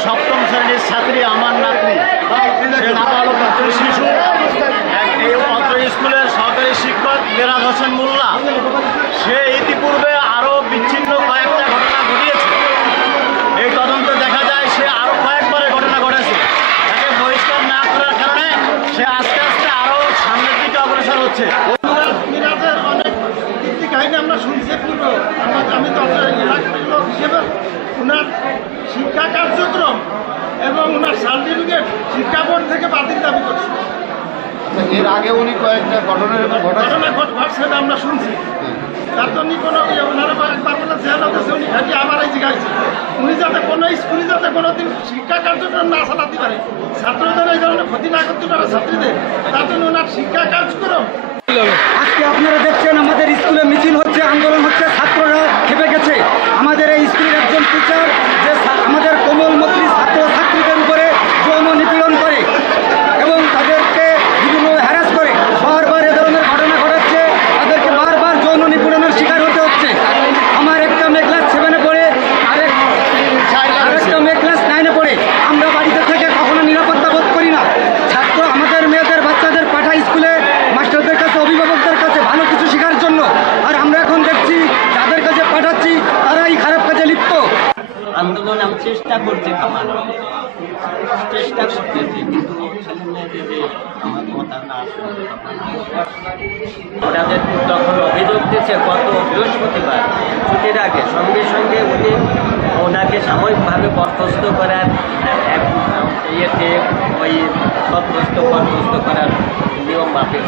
সপ্তম শ্রেণির ছাত্রী আমার নাতনি। শিশু। এই অত্র স্কুলের সহকারী শিক্ষক মেরাজ হোসেন মোল্লা। সে ইতিপূর্বে আরও বিচ্ছিন্ন কয়েকটা ঘটনা ঘটিয়েছে। এই তদন্তে দেখা যায় সে আরও কয়েকবারে ঘটনা ঘটেছে। তাকে বহিষ্কার না করার কারণে সে আস্তে আস্তে আরও সামনের দিকে অগ্রসর হচ্ছে। আমরা শুনছি আমি তো ওনার শিক্ষা কার্যক্রম এবং ওনার সার্টিফিকেট শিক্ষা বোর্ড থেকে বাতিল দাবি করছি। এর আগে উনি কয়েকটা ঘটনা ঘটনা ঘট- ঘটছে আমরা শুনছি। তার জন্য কোনো ইয়ে ওনারা একবার বলে জেল হতেছে উনি খালি আবার এই জিগাইছে উনি যাতে কোনো স্কুলে যাতে কোনোদিন শিক্ষা কার্যক্রম না চালাতে পারে ছাত্রদের এই ধরনের ক্ষতি না করতে পারে ছাত্রীদের তার জন্য ওনার শিক্ষা কার্যক্রম আজকে আপনারা দেখছেন চেষ্টা করছি থামানো চেষ্টা করতেছি, কিন্তু ছেলে যে আমার ওনাদের তখন অভিযোগ দিচ্ছে গত বৃহস্পতিবার, ছুটির আগে, সঙ্গে সঙ্গে উনি ওনাকে সাময়িকভাবে বরখাস্ত করার ইয়েতে ওই করার নিয়ম মাফিক